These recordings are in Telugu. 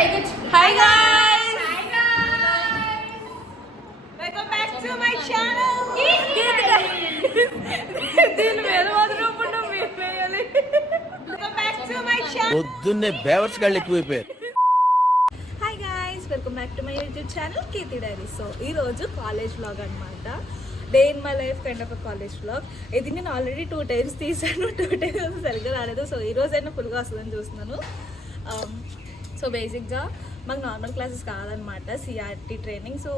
Hi guys! Welcome back to my channel. దీని మీద మాత్రం ఇప్పుడు మీరు వేయాలి. Welcome back to my channel. పొద్దున్నే బేవర్స్ గాళ్ళు ఎక్కువైపోయారు. Hi guys, welcome back to my YouTube channel Kirti Diary. So ఈ రోజు కాలేజ్ వ్లాగ్ అన్నమాట. Day in my life kind of college vlog. ఇది నేను ఆల్రెడీ 2 times తీసాను, 2 times సరిగ్గా రాలేదు. సో ఈ రోజైనా ఫుల్గా వస్తుందని చూస్తున్నాను. సో బేసిక్గా మాకు నార్మల్ క్లాసెస్ కాదనమాట, సిఆర్టీ ట్రైనింగ్. సో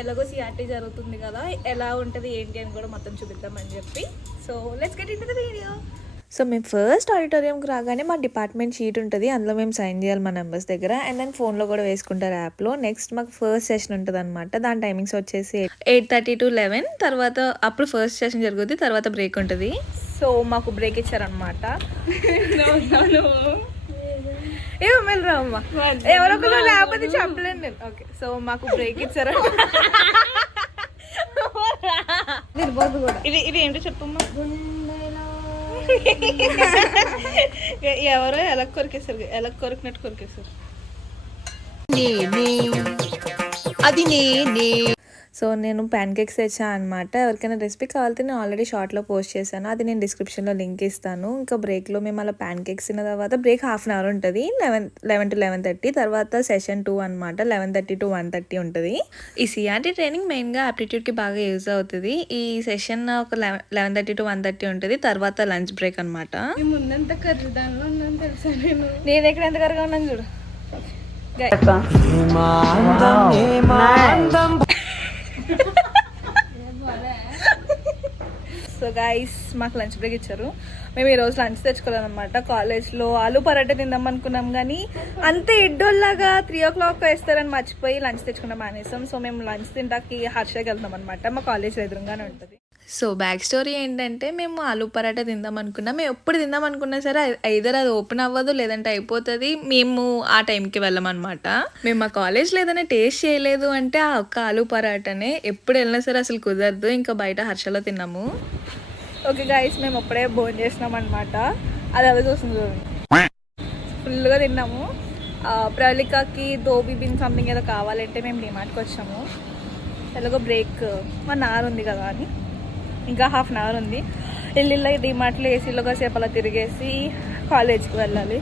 ఎలాగో సిఆర్టీ జరుగుతుంది కదా, ఎలా ఉంటుంది ఏంటి అని కూడా మొత్తం చూపిద్దామని చెప్పి. So let's get into the video. So మేము ఫస్ట్ ఆడిటోరియంకి రాగానే మా డిపార్ట్మెంట్ షీట్ ఉంటుంది, అందులో మేము సైన్ చేయాలి మా నెంబర్స్ దగ్గర. అండ్ దెన్ ఫోన్లో కూడా వేసుకుంటారు యాప్లో. నెక్స్ట్ మాకు ఫస్ట్ సెషన్ ఉంటుంది అనమాట. దాని టైమింగ్స్ వచ్చేసి 8:30 to 11. తర్వాత అప్పుడు ఫస్ట్ సెషన్ జరుగుతుంది, తర్వాత బ్రేక్ ఉంటుంది. సో మాకు బ్రేక్ ఇచ్చారనమాట. ఏమో మెల్లరా అమ్మా, ఎవరొకరు లేకపోతే చెప్పలేను నేను. ఓకే, సో మాకు బ్రేక్ ఇచ్చారు. ఇది ఏంటో చెప్పమ్మా. ఎవరో ఎలా కొరికేసారు, ఎలా కొరికినట్టు కొరికేసారు. అది నేనే. సో నేను ప్యాన్ కేక్స్ తెచ్చాను అనమాట. ఎవరికైనా రెసిపీ కావాలంటే నేను ఆల్రెడీ షార్ట్లో పోస్ట్ చేశాను, అది నేను డిస్క్రిప్షన్లో లింక్ ఇస్తాను. ఇంకా బ్రేక్లో మేము అలా ప్యాన్ కేక్స్ తిన్న తర్వాత బ్రేక్ 1/2 hour ఉంటుంది, 11 to 11:30. తర్వాత సెషన్ 2 అనమాట, 11:30 to 1:30 ఉంటుంది. ఈ సిఆర్టీ ట్రైనింగ్ మెయిన్గా ఆప్టిట్యూడ్కి బాగా యూజ్ అవుతుంది. ఈ సెషన్ ఒక 11:30 to 1:30 ఉంటుంది. తర్వాత లంచ్ బ్రేక్ అనమాట. ముందంత కర్రీదానిలో ఉన్నాను తెలుసా నేను ఎక్కడ ఎంత కరగా ఉన్నాను చూడు. సో గైస్ మాకు లంచ్ బ్రేక్ ఇచ్చారు. మేము ఈరోజు లంచ్ తెచ్చుకోవాలన్నమాట. కాలేజ్లో ఆలు పరాటా తిందాం అనుకున్నాం, కానీ అంతే ఇడ్డోల్లాగా 3 o'clock వేస్తారని మర్చిపోయి లంచ్ తెచ్చుకున్నాం మానేసాం. సో మేము లంచ్ తింటాకి హర్షకి వెళ్తాం అనమాట, మా కాలేజ్ ఎదురుగానే ఉంటుంది. సో బ్యాక్ స్టోరీ ఏంటంటే, మేము ఆలు పరాటా తిందాం అనుకున్నాం. మేము ఎప్పుడు తిందాం అనుకున్నా సరే ఐదర్ అది ఓపెన్ అవ్వదు, లేదంటే అయిపోతుంది. మేము ఆ టైంకి వెళ్ళమన్నమాట. మేము మా కాలేజ్లో ఏదైనా టేస్ట్ చేయలేదు అంటే ఆ ఒక్క ఆలు పరాటానే. ఎప్పుడు వెళ్ళినా సరే అసలు కుదరదు. ఇంకా బయట హర్షలో తిన్నాము. ఓకే గైస్, మేము అప్పుడే భోజనం చేసినాం అనమాట. అది అవి చూస్తుంది చూడండి, ఫుల్గా తిన్నాము. ప్రవళికకి దోబీ బిన్ సంథింగ్ ఏదో కావాలంటే మేము డిమార్ట్కి వచ్చాము. ఎలాగో బ్రేక్ 1 hour ఉంది కదా అని, ఇంకా 1/2 hour ఉంది. వెళ్ళి డిమార్ట్లో ఏసీలో కాసేపు అలా తిరిగేసి కాలేజ్కి వెళ్ళాలి.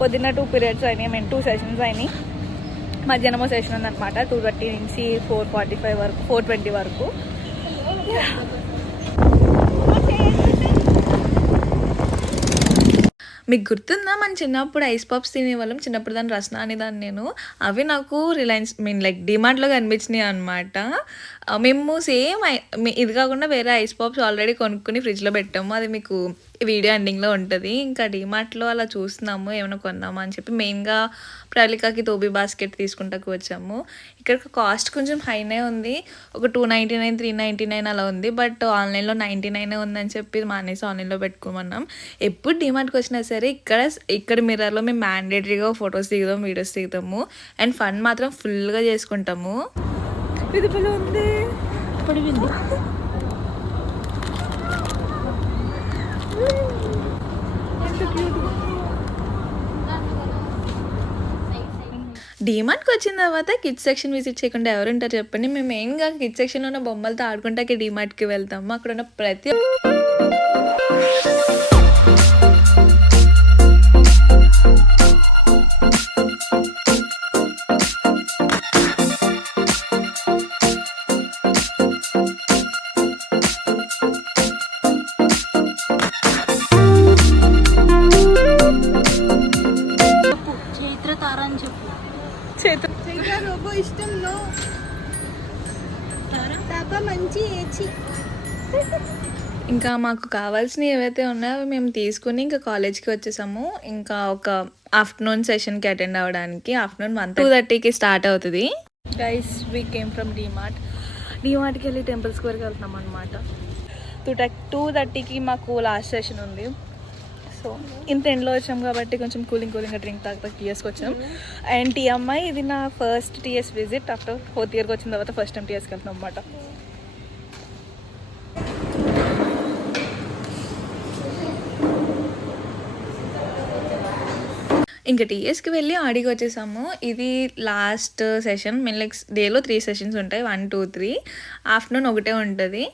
పొద్దున్న 2 periods అయినాయి, మేము 2 sessions అయినాయి. మధ్యాహ్నం సెషన్ ఉందన్నమాట, 2:30 నుంచి 4:45 వరకు, 4:20 వరకు. మీకు గుర్తుందా, మన చిన్నప్పుడు ఐస్ పాప్స్ తినేవాళ్ళం. చిన్నప్పుడు దాన్ని రసన అనేదాన్ని నేను. అవి నాకు రిలయన్స్ లైక్ డిమార్ట్లో కనిపించినాయి అనమాట. మేము సేమ్ ఇది కాకుండా వేరే ఐస్ పాప్స్ ఆల్రెడీ కొనుక్కుని ఫ్రిడ్జ్లో పెట్టాము. అది మీకు వీడియో ఎండింగ్లో ఉంటుంది. ఇంకా డిమార్ట్లో అలా చూస్తున్నాము ఏమైనా కొన్నామా అని చెప్పి. మెయిన్గా ప్రవళికకి తోబీ బాస్కెట్ తీసుకుంటాకు వచ్చాము. ఇక్కడ కాస్ట్ కొంచెం హైనే ఉంది, ఒక 299, 399 అలా ఉంది. బట్ ఆన్లైన్లో 99 ఉందని చెప్పి మానేసి ఆన్లైన్లో పెట్టుకోమన్నాం. ఎప్పుడు డిమార్ట్కి వచ్చినా సరే ఇక్కడ మిర్రర్లో మేము మ్యాండేటరీగా ఫొటోస్ దిగుదాం, వీడియోస్ దిగుతాము. అండ్ ఫన్ మాత్రం ఫుల్గా చేసుకుంటాము. ఇది ఉంది పడివింది. డిమార్ట్కి వచ్చిన తర్వాత కిడ్స్ సెక్షన్ విజిట్ చేయకుండా ఎవరుంటారు చెప్పండి. మేము మెయిన్గా కిడ్స్ సెక్షన్లో ఉన్న బొమ్మలతో ఆడుకుంటాకి డిమార్ట్కి వెళ్తాము. అక్కడ ఉన్న ప్రతి ఇష్టంలో మంచి ఇంకా మాకు కావాల్సినవి ఏవైతే ఉన్నాయో మేము తీసుకుని ఇంకా కాలేజ్కి వచ్చేసాము. ఇంకా ఒక ఆఫ్టర్నూన్ సెషన్కి అటెండ్ అవ్వడానికి. ఆఫ్టర్నూన్ 2:30కి స్టార్ట్ అవుతుంది. గైస్ వీ కేమ్ ఫ్రమ్ డిమార్ట్కి వెళ్ళి టెంపుల్ స్క్వేర్కి వెళ్తున్నాం అనమాట. 2:30కి మాకు లాస్ట్ సెషన్ ఉంది. సో ఇంత ఎండ్లో వచ్చాం కాబట్టి కొంచెం కూలింగ్ డ్రింక్ తాగుతా టీఎస్కి వచ్చాం. అండ్ టీఎంఐ ఇది నా first TS visit. After 4th yearకి వచ్చిన తర్వాత ఫస్ట్ టైం టీఎస్కి వెళ్తున్నాం అనమాట. ఇంకా టీఎస్కి వెళ్ళి ఆడికి వచ్చేసాము. ఇది లాస్ట్ సెషన్. మేము లైక్ డేలో 3 సెషన్స్ ఉంటాయి, 1, 2, 3. ఆఫ్టర్నూన్ ఒకటే ఉంటుంది.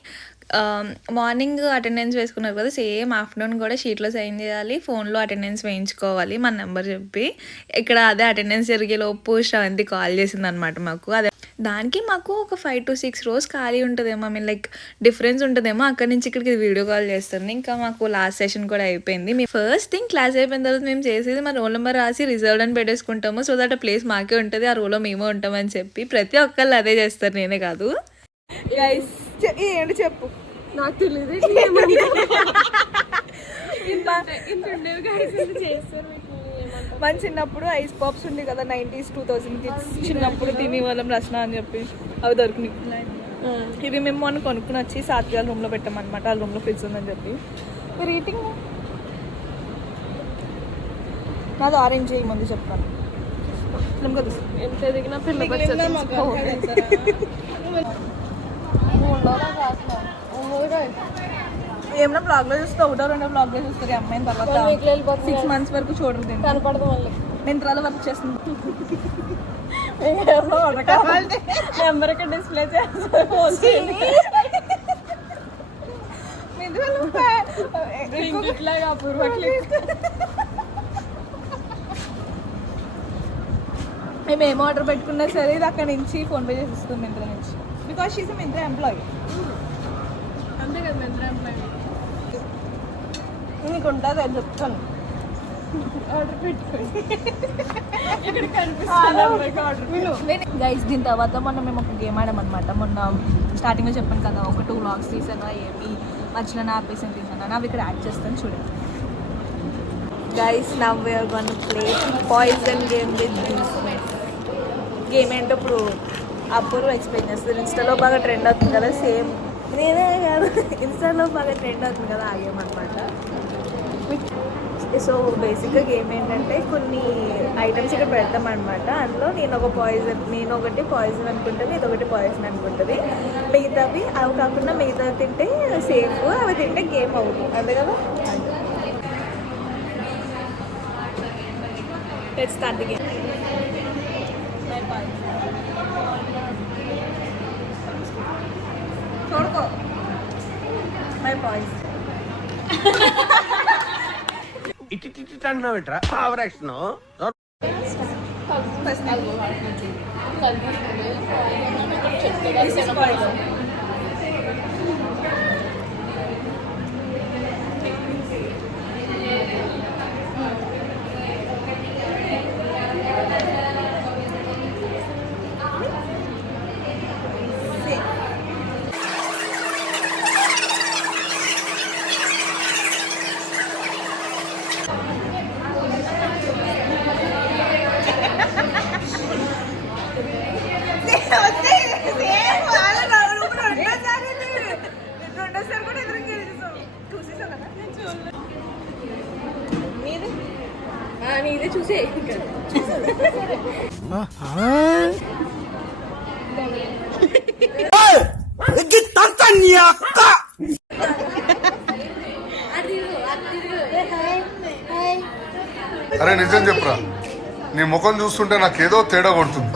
మార్నింగ్ అటెండెన్స్ వేసుకున్నారు కదా, సేమ్ ఆఫ్టర్నూన్ కూడా షీట్లో సైన్ చేయాలి, ఫోన్లో అటెండెన్స్ వేయించుకోవాలి మన నెంబర్ చెప్పి. ఇక్కడ అదే అటెండెన్స్ జరిగేలోపు శ్రవంతి కాల్ చేసింది అనమాట మాకు. అదే దానికి మాకు ఒక 5 to 6 రోజు ఖాళీ ఉంటుందేమో, ఐ మీన్ లైక్ డిఫరెన్స్ ఉంటుందేమో. అక్కడి నుంచి ఇక్కడికి వీడియో కాల్ చేస్తుంది. ఇంకా మాకు లాస్ట్ సెషన్ కూడా అయిపోయింది. మీ ఫస్ట్ థింగ్ క్లాస్ అయిపోయిన తర్వాత మేము చేసేది మా రోల్ నెంబర్ రాసి రిజర్వ్డ్ అని పెట్టేసుకుంటాము. సో దట్ ఆ ప్లేస్ మాకే ఉంటుంది, ఆ రోలో మేమే ఉంటామని చెప్పి ప్రతి ఒక్కళ్ళు అదే చేస్తారు, నేనే కాదు. గైస్ ఏంటి చెప్పు, నాకు తెలియదు. మన చిన్నప్పుడు ఐస్ పాప్స్ ఉంది కదా 90s 2000 కిడ్స్ చిన్నప్పుడు తిని వాళ్ళం రచన అని చెప్పి, అవి దొరికినాయి. ఇవి మేము మొన్న కొనుక్కుని వచ్చి సాత్విక రూమ్లో పెట్టామన్నమాట. ఆ రూమ్లో ఫ్రిడ్జ్ ఉందని చెప్పి. మీరు ఈటింగ్ నాది ఆరెంజ్ ఈ ముందు చెప్తాను. ఎంత ఎదిగినా పిల్లలు ఏమన్నా బ్లాగ్ లో చూస్తే ఒకటో రెండో బ్లాగ్ లో చూస్తారు. ఈ అమ్మాయిని తర్వాత 6 months వరకు చూడరు, కనపడదు మళ్ళీ. నేను తర్వాత వర్క్ చేస్తున్నాను. నెంబర్ ఇక్కడ డిస్ప్లే చేస్తాను. ఇట్లాగా అపూర్వ మేము ఏం ఆర్డర్ పెట్టుకున్నా సరే ఇది అక్కడ నుంచి ఫోన్పే చేసిస్తుంది మింత్రా నుంచి. Because she's Myntra employee. అంతే కదా మింత్రా ఎంప్లాయీ. నీకు ఉంటుంది అని చెప్తాను. ఆర్డర్ పెట్టుకోండి. ఇక్కడ కనిపిస్తుంది. గైస్ దీని తర్వాత మొన్న మేము ఒక గేమ్ ఆడామన్నమాట. మొన్న స్టార్టింగ్లో చెప్పాను కదా, ఒక 2 vlogs తీసాను, ఏమి వచ్చిన ఆపేసాను తీసాను, అవి ఇక్కడ యాడ్ చేస్తాను చూడండి. Guys now we are gonna play poison game with జ్యూస్మెంట్. గేమ్ ఏంటో ఇప్పుడు అపూర్వ ఎక్స్ప్లెయిన్ చేస్తుంది. ఇన్స్టాలో బాగా ట్రెండ్ అవుతుంది కదా, సేమ్ నేనే కాదు ఇన్స్టాలో బాగా ట్రెండ్ అవుతుంది కదా ఆ గేమ్ అనమాట. సో బేసిక్గా గేమ్ ఏంటంటే కొన్ని ఐటమ్స్ ఇక్కడ పెడతాం అనమాట. అందులో నేను ఒకటి పాయిజన్ అనుకుంటుంది, ఇది ఒకటి పాయిజన్ అనుకుంటుంది. మిగతావి అవి కాకుండా మిగతావి తింటే సేఫ్, అవి తింటే గేమ్ అవుతుంది, అంతే కదా. Let's start the game. छोड़ो my boys. ఇటు అంటున్నావేట్రా over action. This is poison. నీదే చూసే అరే నిజం చెప్పురా, నీ ముఖం చూస్తుంటే నాకేదో తేడా కొడుతుంది.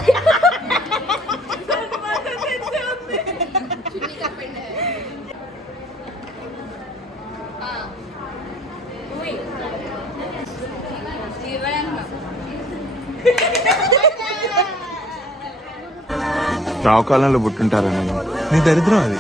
రావుకాలంలో పుట్టుంటారా నేను? నీ దరిద్రం అది.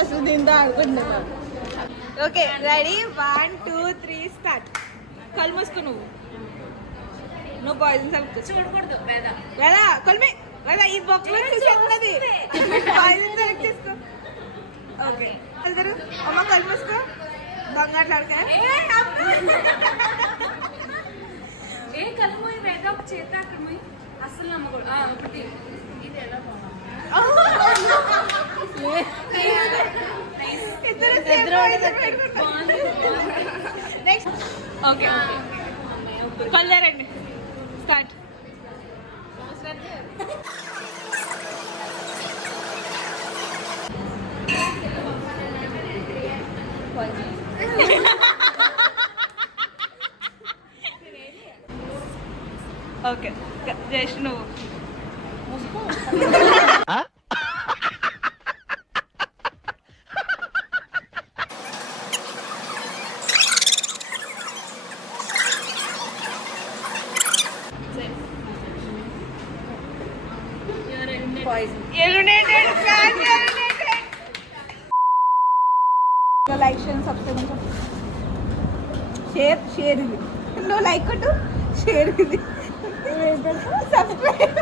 అసలు దీంతో ఆడుకుంటున్నా. Okay ready 1 2 3 start. కళ్ళు మూసుకో. నువ్వు పాయిజన్ సెలెక్ట్ చూడకూడదు. వేదా కొల్మి వేదా ఈ బొక్కలో చూసేది పాయిజన్ సెలెక్ట్ చేసుకో. ఓకే అందరూ అమ్మ కళ్ళు మూసుకో. దొంగట్లాడక ఏ కళ్ళు పోయి వేద ఒక చేత అక్కడ పోయి అస్సలు నమ్మకూడదు. ఒకటి ఇది ఎలా బాగుంది. నెక్స్ట్ ఓకే కలరండి స్టార్ట్. ఓకే జస్ట్ నువ్వు లైక్ చేయండి, సబ్స్క్రైబ్ షేర్ ఇది నువ్వు లైక్ కొట్టు, షేర్ ఇది సబ్స్క్రైబ్.